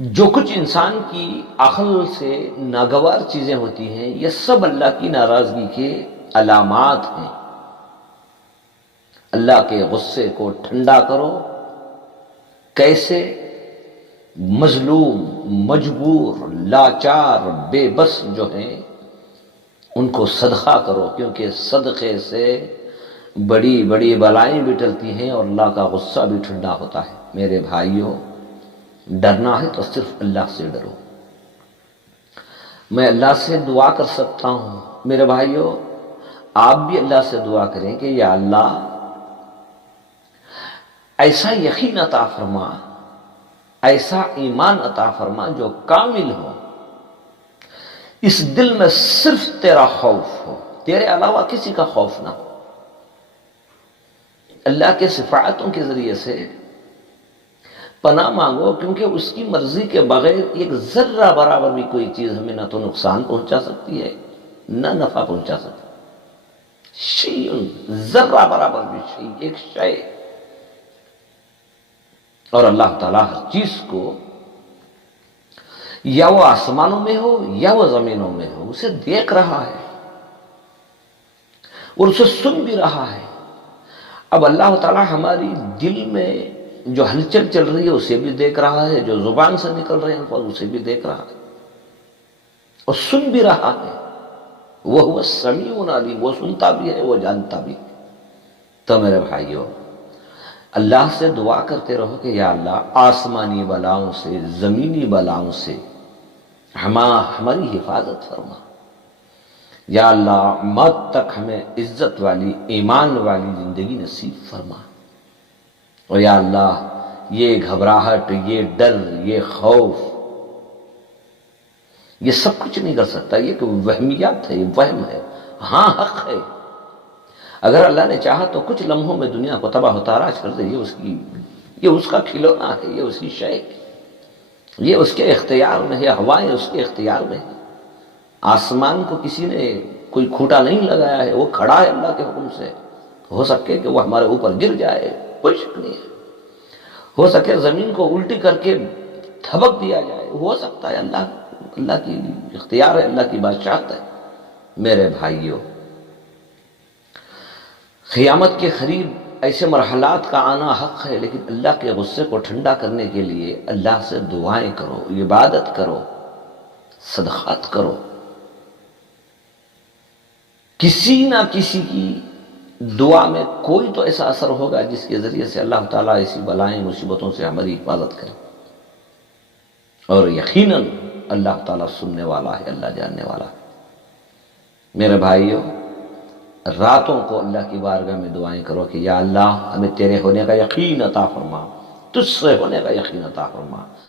جو کچھ انسان کی عقل سے ناگوار چیزیں ہوتی ہیں یہ سب اللہ کی ناراضگی کے علامات ہیں۔ اللہ کے غصے کو ٹھنڈا کرو۔ کیسے؟ مظلوم، مجبور، لاچار، بے بس جو ہیں ان کو صدقہ کرو، کیونکہ صدقے سے بڑی بڑی بلائیں بھی ٹلتی ہیں اور اللہ کا غصہ بھی ٹھنڈا ہوتا ہے۔ میرے بھائیوں، ڈرنا ہے تو صرف اللہ سے ڈرو۔ میں اللہ سے دعا کر سکتا ہوں، میرے بھائیوں آپ بھی اللہ سے دعا کریں کہ یا اللہ ایسا یقین عطا فرما، ایسا ایمان عطا فرما جو کامل ہو، اس دل میں صرف تیرا خوف ہو، تیرے علاوہ کسی کا خوف نہ ہو۔ اللہ کے صفاتوں کے ذریعے سے پناہ مانگو، کیونکہ اس کی مرضی کے بغیر ایک ذرہ برابر بھی کوئی چیز ہمیں نہ تو نقصان پہنچا سکتی ہے نہ نفع پہنچا سکتی۔ شیء، ذرہ برابر بھی شیء، ایک شے۔ اور اللہ تعالیٰ ہر چیز کو یا وہ آسمانوں میں ہو یا وہ زمینوں میں ہو اسے دیکھ رہا ہے اور اسے سن بھی رہا ہے۔ اب اللہ تعالیٰ ہماری دل میں جو ہلچل چل رہی ہے اسے بھی دیکھ رہا ہے، جو زبان سے نکل رہے ہیں اسے بھی دیکھ رہا ہے اور سن بھی رہا ہے۔ وہ السمیع العلیم، وہ سنتا بھی ہے، وہ جانتا بھی ہے۔ تو میرے بھائیوں اللہ سے دعا کرتے رہو کہ یا اللہ آسمانی بلاؤں سے، زمینی بلاؤں سے ہماری حفاظت فرما۔ یا اللہ موت تک ہمیں عزت والی، ایمان والی زندگی نصیب فرما۔ اور یا اللہ یہ گھبراہٹ، یہ ڈر، یہ خوف، یہ سب کچھ نہیں کر سکتا، یہ کہ وہمیات ہے، یہ وہم ہے۔ ہاں حق ہے، اگر اللہ نے چاہا تو کچھ لمحوں میں دنیا کو تباہ و تاراج کر دے، یہ اس کا کھلونا ہے، یہ اس کی شے ہے، یہ اس کے اختیار میں ہے، ہوائیں اس کے اختیار میں ہے۔ آسمان کو کسی نے کوئی کھوٹا نہیں لگایا ہے، وہ کھڑا ہے اللہ کے حکم سے۔ ہو سکے کہ وہ ہمارے اوپر گر جائے، کوئی شک نہیں ہے۔ ہو سکے زمین کو الٹی کر کے دھبک دیا جائے، ہو سکتا ہے، اللہ کی اختیار ہے، اللہ کی بادشاہت ہے۔ میرے بھائیوں قیامت کے قریب ایسے مرحلات کا آنا حق ہے، لیکن اللہ کے غصے کو ٹھنڈا کرنے کے لیے اللہ سے دعائیں کرو، عبادت کرو، صدقات کرو۔ کسی نہ کسی کی دعا میں کوئی تو ایسا اثر ہوگا جس کے ذریعے سے اللہ تعالیٰ ایسی بلائیں، مصیبتوں سے ہماری حفاظت کرے۔ اور یقیناً اللہ تعالیٰ سننے والا ہے، اللہ جاننے والا ہے۔ میرے بھائیوں راتوں کو اللہ کی بارگاہ میں دعائیں کرو کہ یا اللہ ہمیں تیرے ہونے کا یقین عطا فرما، تجھ سے ہونے کا یقین عطا فرما۔